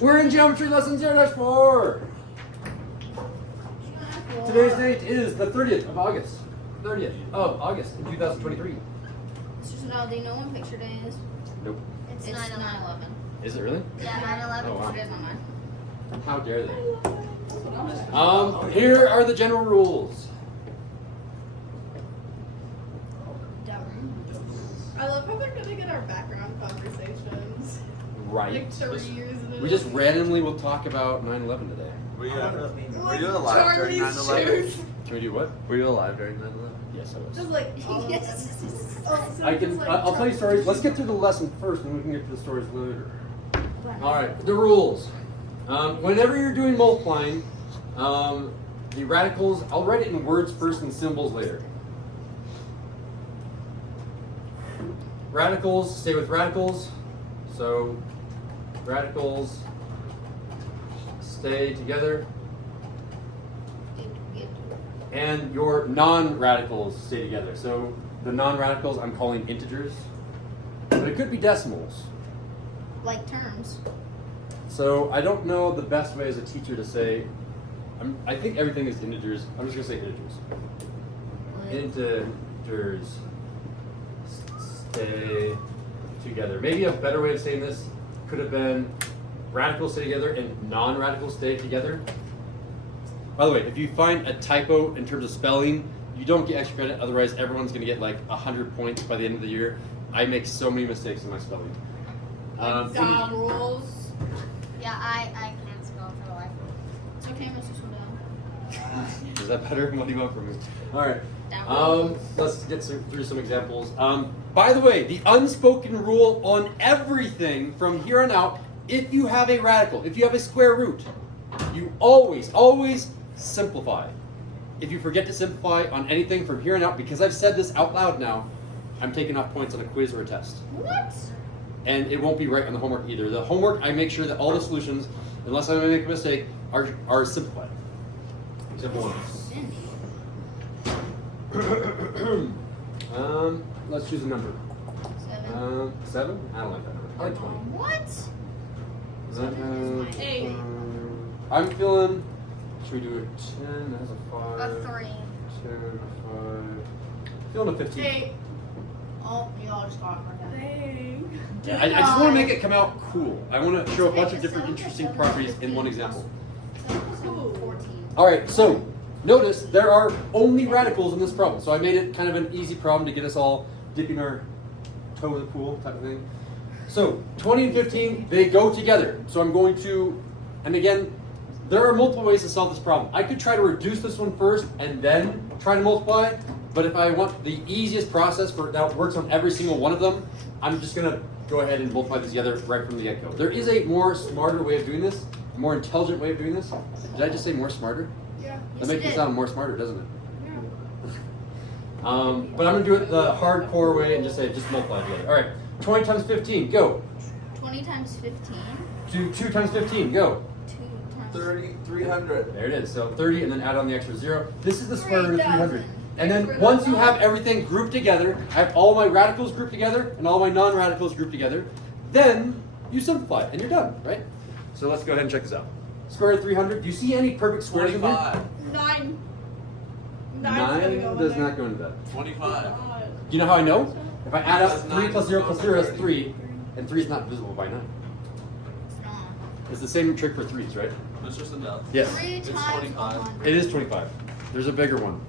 We're in geometry lesson 0-4. Today's date is the 30th of August. 30th of August in 2023. Mr. Snell, do you know when picture day is? Nope. It's 9/11. Is it really? Yeah, 9/11. Oh, wow. It is on mine. How dare they? Here are the general rules. I love how they're gonna get our background conversations. Right. Like 30 years in We just randomly will talk about 9/11 today. Were you alive during Charlie's 9/11? shoes. Can we do what? Were you alive during 9/11? Yes, I was. Just like all of Yes. them. Oh, so I just can. like I'll tell you Charlie's stories. Let's shoes. get through the lesson first, and we can get to the stories later. All right. The rules. Whenever you're doing multiplying, the radicals. I'll write it in words first and symbols later. Radicals stay with radicals. So radicals stay together. And your non-radicals stay together. So the non-radicals I'm calling integers, but it could be decimals. Like terms. So I don't know the best way as a teacher to say, I think everything is integers. I'm just gonna say integers. Integers stay together. Maybe a better way of saying this could have been radicals stay together and non-radicals stay together. By the way, if you find a typo in terms of spelling, you don't get extra credit. Otherwise, everyone's going to get like 100 points by the end of the year. I make so many mistakes in my spelling. God rules. Yeah, I can't spell for the life of me. It's okay, Mr. Snell. Is that better? What do you want from me? All right. Let's get through some examples. By the way, the unspoken rule on everything from here on out, if you have a radical, if you have a square root, you always simplify. If you forget to simplify on anything from here on out, because I've said this out loud now, I'm taking off points on a quiz or a test. What? And it won't be right on the homework either. The homework, I make sure that all the solutions, unless I make a mistake, are simplified. Example one. Let's choose a number. 7. 7? I don't like that number. I like 20. What? Eight. I'm feeling. Should we do a 10? That's a 5. A 3. 10, 5. Feeling a 15. 8. Oh, you all just got it. Dang. I just want to make it come out cool. I want to show a bunch of different interesting properties in one example. 14. All right, so notice there are only radicals in this problem. So I made it kind of an easy problem to get us all dipping our toe in the pool type of thing. So 20 and 15, they go together. So I'm going to, and again, there are multiple ways to solve this problem. I could try to reduce this one first and then try to multiply. But if I want the easiest process for that works on every single one of them, I'm just going to go ahead and multiply these together right from the get-go. There is a more smarter way of doing this, a more intelligent way of doing this. Did I just say more smarter? Yeah. That makes me sound more smarter, doesn't it? Yeah. But I'm going to do it the hardcore way and just say just multiply together. All right, 20 times 15, go. 20 times 15. Do 2 times 15, go. 2 times 300. There it is. So 30 and then add on the extra 0. This is the square root of 300. 3,000. And then once you have everything grouped together, I have all my radicals grouped together and all my non-radicals grouped together, then you simplify and you're done, right? So let's go ahead and check this out. Square root of 300. Do you see any perfect squares in here? 25. 9. 9 does not go into that. 25. Do you know how I know? If I add up Because 3 plus 0 plus 0 is 9 3, and 3 is not divisible by 9. It's not. It's the same trick for 3's, right? Mr. Sindel. Yes. 3 It's times 25. 100. It is 25. There's a bigger one.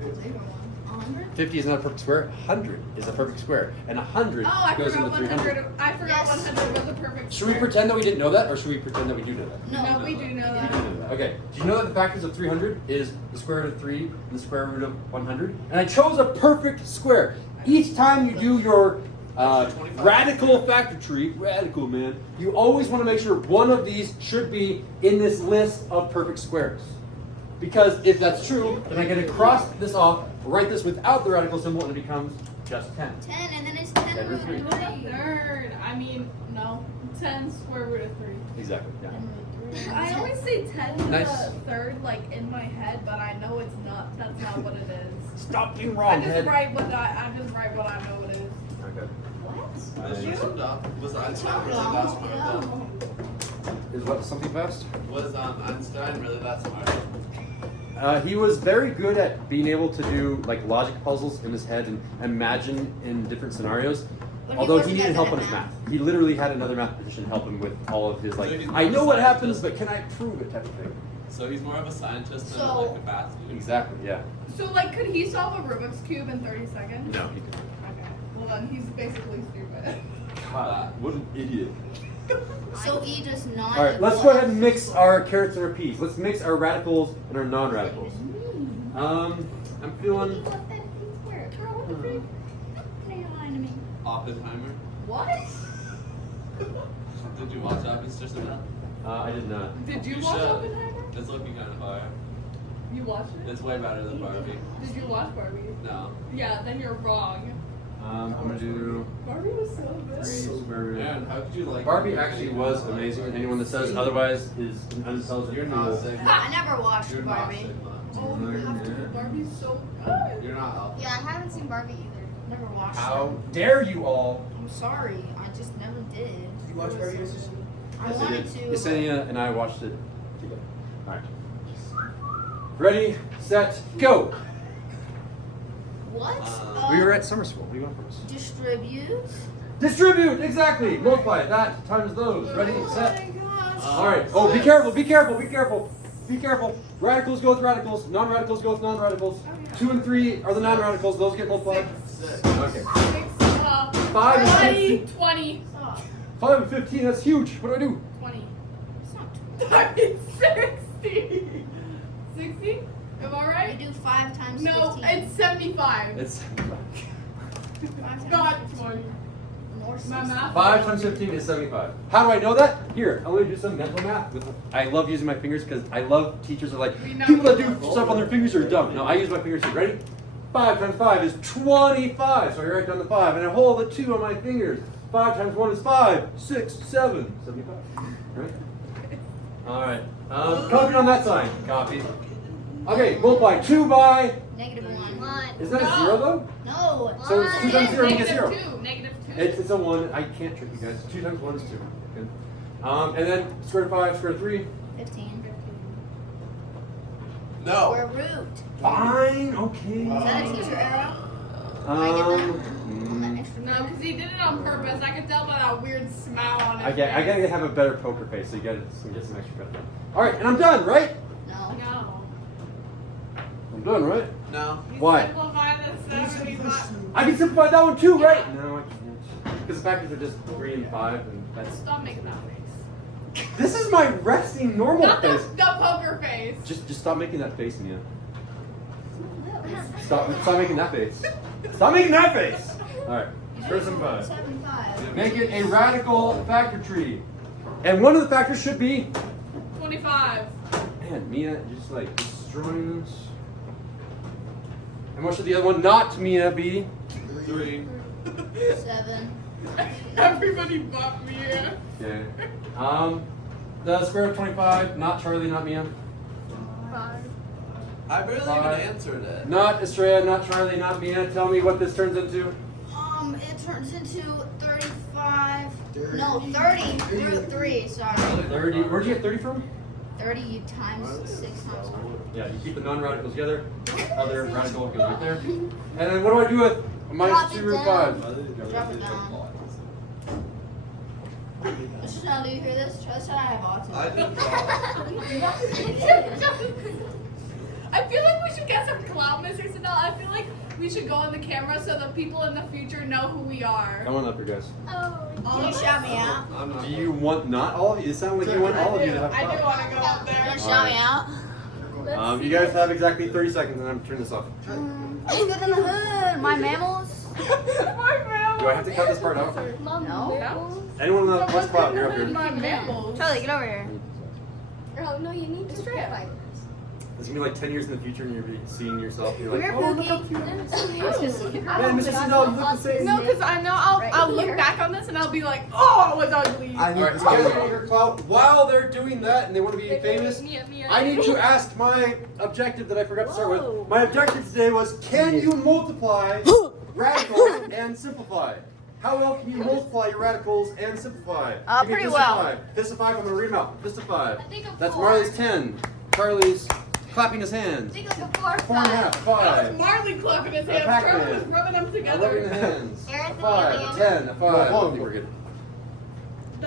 Bigger one. 100? 50 is not a perfect square. 100 is a perfect square. And 100 Oh, I goes forgot into 300. 100. I forgot Yes. 100 was a perfect Should we square. pretend that we didn't know that, or should we pretend that we do know that? No, we do know We that. do know that. Okay. Do you know that the factors of 300 is the square root of 3 and the square root of 100? And I chose a perfect square. Each time you do your radical factor tree, radical man, you always want to make sure one of these should be in this list of perfect squares. Because if that's true, then I get to cross this off, write this without the radical symbol, and it becomes just 10. 10, and then it's 10 10 root root of of 3. Third. I mean, no. 10 square root of 3. Exactly. Yeah. 10 root of 3. I always say 10 to Nice. the third, like in my head, but I know it's not. That's not what it is. Stop being I wrong, just head. write what I just write what I know it is. Okay. What? Mr. Sindel. Was Einstein really No, that smart though? no. is what, something fast? Was Einstein really that smart? He was very good at being able to do like logic puzzles in his head and imagine in different scenarios. But he Although he wasn't needed that help good on his at math. He literally had another mathematician help him with all of his like, So he's I not know a what happens, scientist. but can I prove it type of thing. So he's more of a scientist than So- like a math student. Exactly, yeah. So, like, could he solve a Rubik's Cube in 30 seconds? No, he didn't. Okay. Well, then he's basically stupid. God, what an idiot. So E does not. Alright, let's go ahead and mix our carrots and our peas. Let's mix our radicals and our non-radicals. I'm feeling... Oppenheimer. What? Did you watch Oppenheimer? I did not. Did you You watch should. Oppenheimer? It's looking kind of fire. You watched it? It's way better than Barbie. Did you watch Barbie? No. Yeah, then you're wrong. I'm gonna do... Barbie was so good. Man, how could you like Barbie actually was amazing. Anyone that says otherwise is an unintelligent You're fool. not Sigma. I never watched You're not Barbie. Sigma. Oh, you have to. Barbie's so good. You're not Alpha. Yeah, I haven't seen Barbie either. Never watched How it. dare you all? I'm sorry, I just never did. Did you watch Barbie? I Yes, wanted did. to. Yesenia and I watched it together. Alright. Ready, set, go! What? We were at summer school. What do you want from us? Distribute. Distribute! Exactly! Multiply that times those. Ready, set. gosh. Alright. Oh, be careful, be careful, be careful. Be careful. Radicals go with radicals. Non-radicals go with non-radicals. 2 and 3 are the non-radicals. Those get multiplied. Okay. 5 and 20. 15. 20. 5 and 15, that's huge. What do I do? 20. It's not 60. 60? Am I You right? do 5 times No, 15. it's 75. It's 5 times Not 15. 20. Nor My 60. math. 5 times 15 is 75. How do I know that? Here, I'm going to do some mental math. I love using my fingers because I love teachers are like, We know. people that do stuff on their fingers are dumb. No, I use my fingers too. Ready? 5 times 5 is 25. So I write down the 5 and I hold the 2 on my fingers. 5 times 1 is 5. 6, 7, 75. Right? Alright. Copy on that side. Copy. Okay, multiply 2 by... Negative 1. Is that a No. 0 though? No. So it's 2 times 0 you get Negative 0. 2. Negative 2. It's a 1. I can't trick you guys. 2 times 1 is 2. Good. And then square root of 5, square root of 3. 15. No. Square root. Fine, okay. Is that a teacher error? Mm, No, because he did it on purpose. I could tell by that weird smile on his I gotta have a better poker face, so you gotta get some extra credit. Alright, and I'm done, right? No. No. I'm done, right? No. You Why? simplify the 75. I can simplify that one too, right? No, I can't. Because the factors are just 3 and 5, and that's... Stop making that face. This is my resting normal Not the, face. the poker face. Just stop making that face, Mia. Stop making that face. Stop making that face! Alright, square root of 5. 75. Make it a radical factor tree. And one of the factors should be... 25. Man, Mia, you're just like destroying this. And what should the other one not Mia be? 3. 7. Everybody but me. Okay. The square root of 25, not Charlie, not Mia. 5. I barely 5. even answered it. Not Estrella, not Charlie, not Mia. Tell me what this turns into. It turns into 35. 30. No, 30 through 3. Sorry. 30. Where'd you get 30 from? 30 times 6 times 1. Yeah, you keep the non-radicals together. Other radical goes right there. And then what do I do with minus Drop 2 it root down. 5? Drop it down. Mr. Chanel, do you hear this? Trust that I have autism. I think I feel like we should get some clout, Mr. Chanel. I feel like we should go on the camera so the people in the future know who we are. Come on up here, guys. Can you shout me out? I'm not. Do you want not all of you? It sounds like you want all of you to have I do fun. want to go up Can you there. shout me out? You guys have exactly 30 seconds, and I'm turning this off. Let's go in the hood. My mammals. My mammals. Do I have to cut this part out? No. No. Anyone that wants to clap, you're up here. My mammals. Charlie, get over here. Oh, no, you need to Straight up. like It's gonna be like 10 years in the future, and you'll be seeing yourself. You're like, Come oh, here, look how Pookie. cute. Man, Mr. Sindel, you look the same. No, because I know I'll Right look here. back on this and I'll be like, oh, it was ugly. I need Alright, to you guys want your clout? While they're doing that and they want to be famous, Mia. I need to ask my objective that I forgot to start with. My objective today was, can you multiply radicals and simplify? How well can you multiply your radicals and simplify? Give me Pretty fist well. of 5. Fist of 5, I'm going to read them out. Fist of 5. I think a That's 4. Marley's 10. Charlie's clapping his I hands. think like a 4 or 4 and a half. 5. That was 5. Marley clapping his A hands. Pac-Man. Trevor was rubbing them Rubbing the together. hands. A Aaron's 5. A the 10. A 5. I think we're good. The